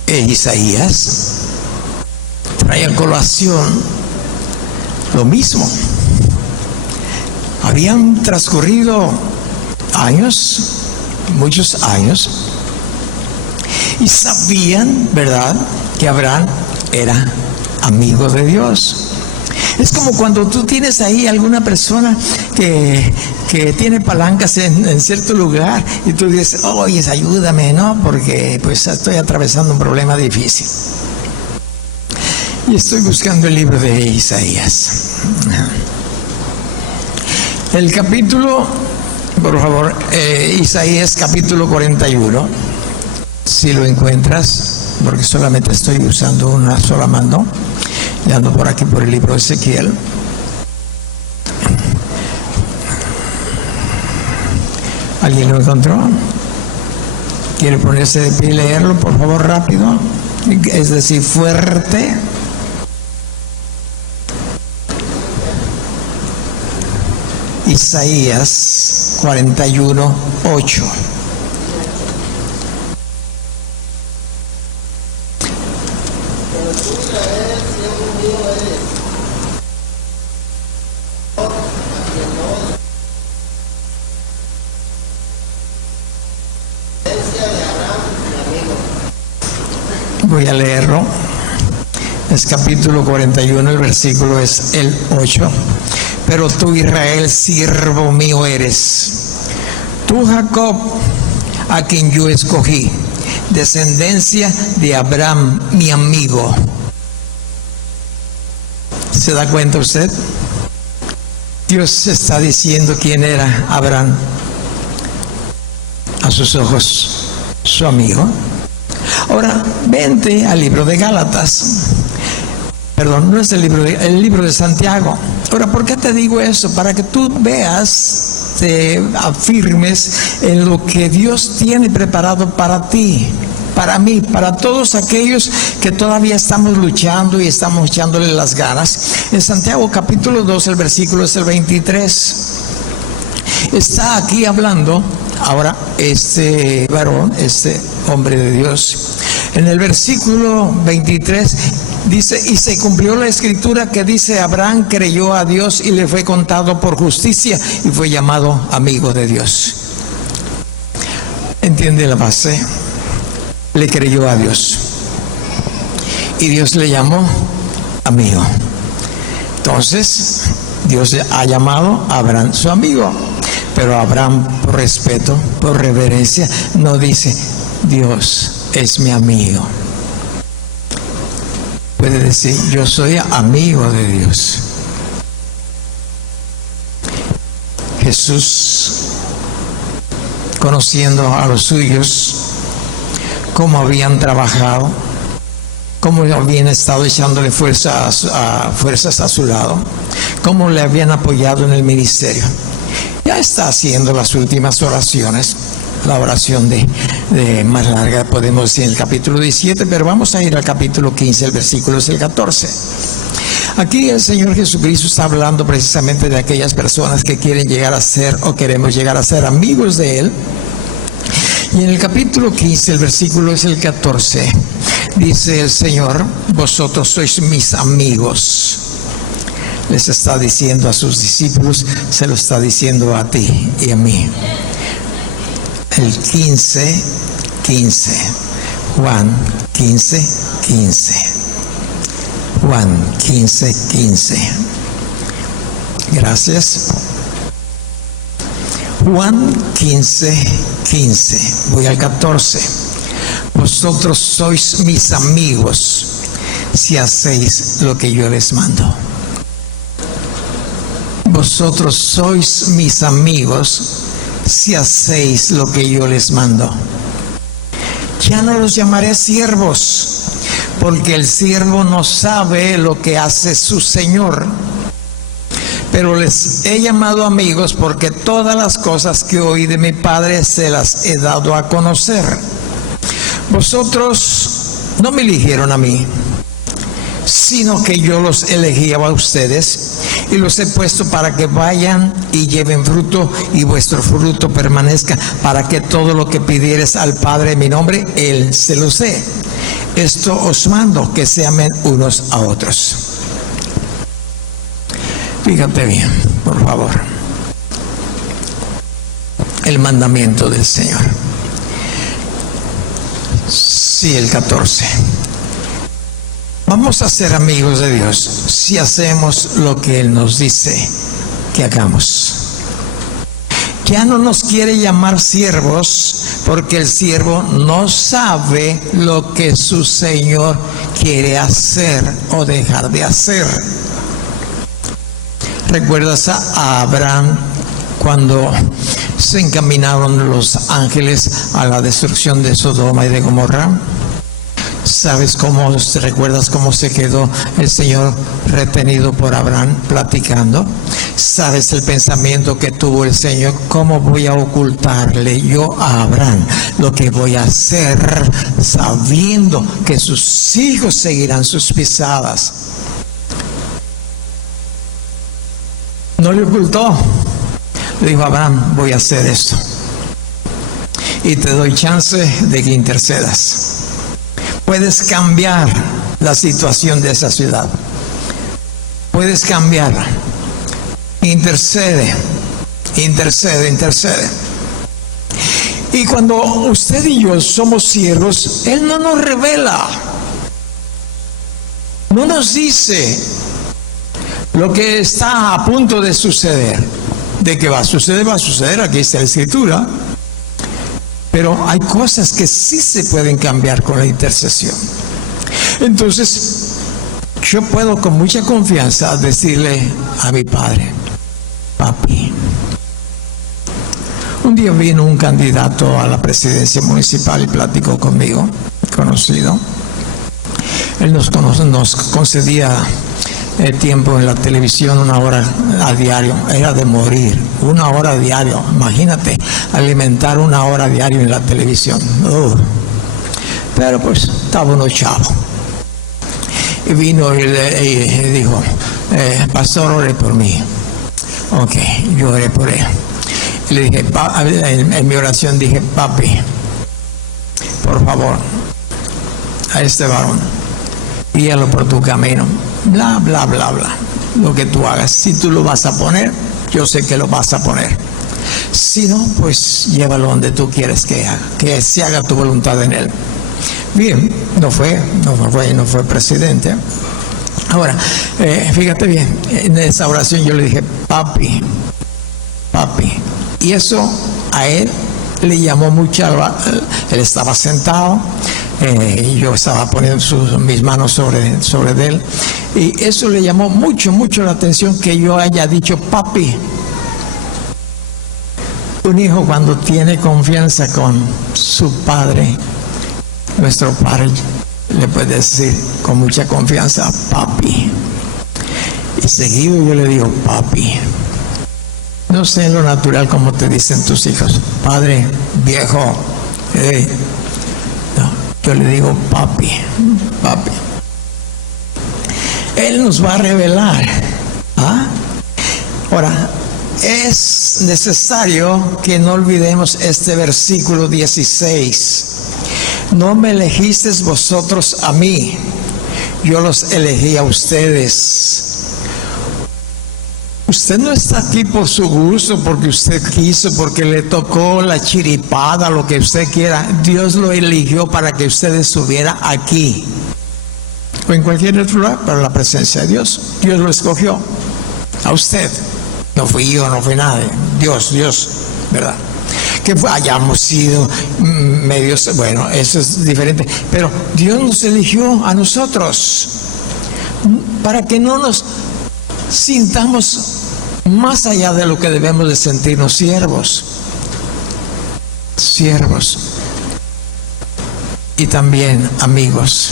Isaías trae a colación lo mismo. Habían transcurrido años, muchos años, y sabían, ¿verdad?, que Abraham era amigo de Dios. Es como cuando tú tienes ahí alguna persona que tiene palancas en cierto lugar y tú dices, oye, ayúdame, ¿no? Porque pues estoy atravesando un problema difícil. Y estoy buscando el libro de Isaías. El capítulo, por favor, Isaías capítulo 41, si lo encuentras, porque solamente estoy usando una sola mano, y ando por aquí por el libro de Ezequiel. ¿Alguien lo encontró? ¿Quiere ponerse de pie y leerlo, por favor, rápido? Es decir, fuerte. Isaías 41, 8. Voy a leerlo. Es capítulo 41, el versículo es el 8. Pero tú, Israel, siervo mío eres. Tú, Jacob, a quien yo escogí, descendencia de Abraham, mi amigo. ¿Se da cuenta usted? Dios está diciendo quién era Abraham. A sus ojos, su amigo. Ahora, vente al libro de Gálatas. Perdón, no es el libro de Santiago. Ahora, ¿por qué te digo eso? Para que tú veas, te afirmes en lo que Dios tiene preparado para ti, para mí, para todos aquellos que todavía estamos luchando y estamos echándole las ganas. En Santiago capítulo 2, el versículo es el 23. Está aquí hablando ahora este varón, este hombre de Dios. En el versículo 23 dice, y se cumplió la escritura que dice, Abraham creyó a Dios y le fue contado por justicia y fue llamado amigo de Dios. ¿Entiende la base? Le creyó a Dios y Dios le llamó amigo. Entonces, Dios ha llamado a Abraham su amigo. Pero Abraham, por respeto, por reverencia, no dice, Dios es mi amigo. Puede decir, yo soy amigo de Dios. Jesús, conociendo a los suyos, cómo habían trabajado, cómo habían estado echándole fuerzas a su lado, cómo le habían apoyado en el ministerio. Ya está haciendo las últimas oraciones, la oración de más larga, podemos decir, en el capítulo 17, pero vamos a ir al capítulo 15, el versículo es el 14. Aquí el Señor Jesucristo está hablando precisamente de aquellas personas que quieren llegar a ser o queremos llegar a ser amigos de Él. Y en el capítulo 15, el versículo es el 14, dice el Señor, vosotros sois mis amigos. Les está diciendo a sus discípulos, se lo está diciendo a ti y a mí. El 15, Juan 15, 15. Juan 15, 15. Gracias. Juan 15, 15. Voy al 14. Vosotros sois mis amigos si hacéis lo que yo les mando. Vosotros sois mis amigos si hacéis lo que yo les mando. Ya no los llamaré siervos, porque el siervo no sabe lo que hace su Señor. Pero les he llamado amigos porque todas las cosas que oí de mi Padre se las he dado a conocer. Vosotros no me eligieron a mí, sino que yo los elegí a ustedes y los he puesto para que vayan y lleven fruto y vuestro fruto permanezca, para que todo lo que pidieres al Padre en mi nombre, Él se lo dé. Esto os mando, que se amen unos a otros. Fíjate bien, por favor, el mandamiento del Señor. Sí, el 14. Vamos a ser amigos de Dios si hacemos lo que Él nos dice que hagamos. Ya no nos quiere llamar siervos, porque el siervo no sabe lo que su Señor quiere hacer o dejar de hacer. ¿Recuerdas a Abraham cuando se encaminaron los ángeles a la destrucción de Sodoma y de Gomorra? ¿Sabes cómo, recuerdas cómo se quedó el Señor retenido por Abraham platicando? ¿Sabes el pensamiento que tuvo el Señor? ¿Cómo voy a ocultarle yo a Abraham lo que voy a hacer, sabiendo que sus hijos seguirán sus pisadas? No le ocultó. Le dijo a Abraham, voy a hacer esto. Y te doy chance de que intercedas. Puedes cambiar la situación de esa ciudad. Puedes cambiarla. Intercede, intercede, intercede. Y cuando usted y yo somos siervos, Él no nos revela. No nos dice lo que está a punto de suceder. De que va a suceder, aquí está la Escritura. Pero hay cosas que sí se pueden cambiar con la intercesión. Entonces, yo puedo con mucha confianza decirle a mi padre, papi. Un día vino un candidato a la presidencia municipal y platicó conmigo, conocido. Él nos concedía tiempo en la televisión, 1 hora a diario. Era de morir, 1 hora a diario. Imagínate, alimentar 1 hora a diario en la televisión. Pero pues estaba uno chavo. Y vino y dijo, pastor, ore por mí. Ok, yo oré por él. Y le dije, en mi oración dije, papi, por favor, a este varón, guíalo por tu camino. Bla, bla, bla, bla. Lo que tú hagas. Si tú lo vas a poner, yo sé que lo vas a poner. Si no, pues llévalo donde tú quieres que se haga tu voluntad en él. Bien, no fue presidente. Ahora, fíjate bien, en esa oración yo le dije, papi. Y eso a él le llamó mucho. Él estaba sentado, y yo estaba poniendo mis manos sobre él, y eso le llamó mucho la atención, que yo haya dicho papi. Un hijo, cuando tiene confianza con su padre, nuestro padre, le puede decir con mucha confianza papi, y seguido yo le digo papi. No sé en lo natural como te dicen tus hijos, padre, viejo, no, yo le digo papi. Él nos va a revelar. Ahora, es necesario que no olvidemos este versículo 16. No me elegisteis vosotros a mí, yo los elegí a ustedes. Usted no está aquí por su gusto, porque usted quiso, porque le tocó la chiripada, lo que usted quiera. Dios lo eligió para que usted estuviera aquí o en cualquier otro lugar, para la presencia de Dios. Dios lo escogió a usted. No fui yo, no fue nadie. Dios, ¿verdad? Que hayamos sido medios, bueno, eso es diferente. Pero Dios nos eligió a nosotros para que no nos sintamos más allá de lo que debemos de sentirnos, siervos. Y también amigos.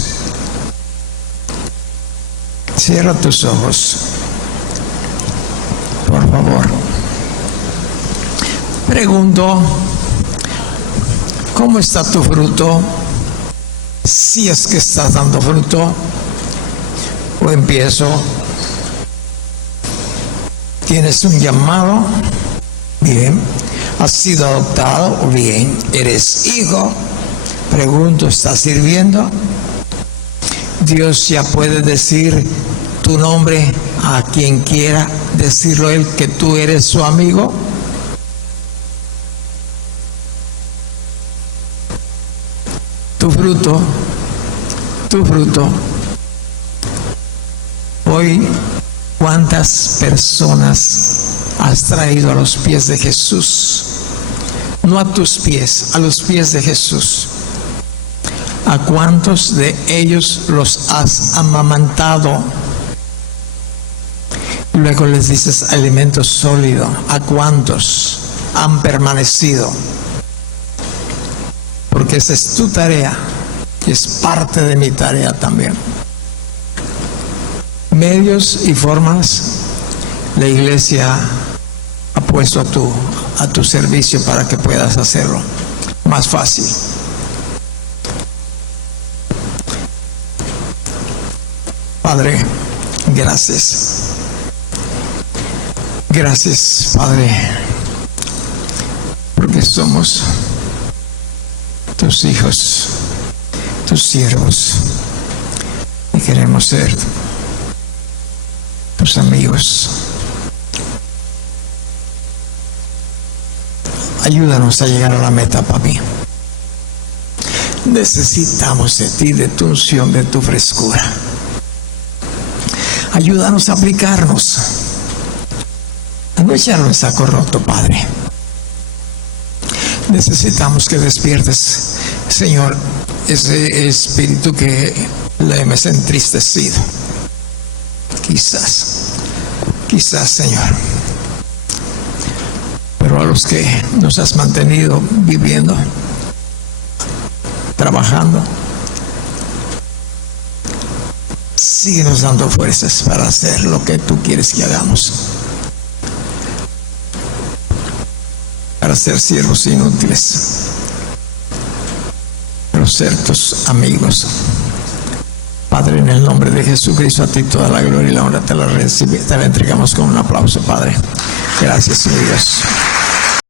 Cierra tus ojos, por favor. Pregunto, ¿cómo está tu fruto? Si es que estás dando fruto, o empiezo Tienes un llamado, bien. Has sido adoptado, bien. Eres hijo. Pregunto, ¿estás sirviendo? Dios ya puede decir tu nombre a quien quiera decirlo él, que tú eres su amigo. Tu fruto. Hoy, ¿cuántas personas has traído a los pies de Jesús? No a tus pies, a los pies de Jesús. ¿A cuántos de ellos los has amamantado? Luego les dices alimento sólido. ¿A cuántos han permanecido? Porque esa es tu tarea y es parte de mi tarea también. Medios y formas la iglesia ha puesto a tu servicio para que puedas hacerlo más fácil. Padre, gracias. Gracias, Padre, porque somos tus hijos, tus siervos, y queremos ser tus amigos. Ayúdanos a llegar a la meta, papi. Necesitamos de ti, de tu unción, de tu frescura. Ayúdanos a aplicarnos, a no echarlo en saco roto, Padre. Necesitamos que despiertes, Señor, ese espíritu que le hemos entristecido. Quizás, Señor. Pero a los que nos has mantenido viviendo, trabajando, síguenos dando fuerzas para hacer lo que tú quieres que hagamos. Para ser siervos inútiles, pero ser tus amigos. Padre, en el nombre de Jesucristo, a ti toda la gloria y la honra te la entregamos con un aplauso, Padre. Gracias, mi Dios.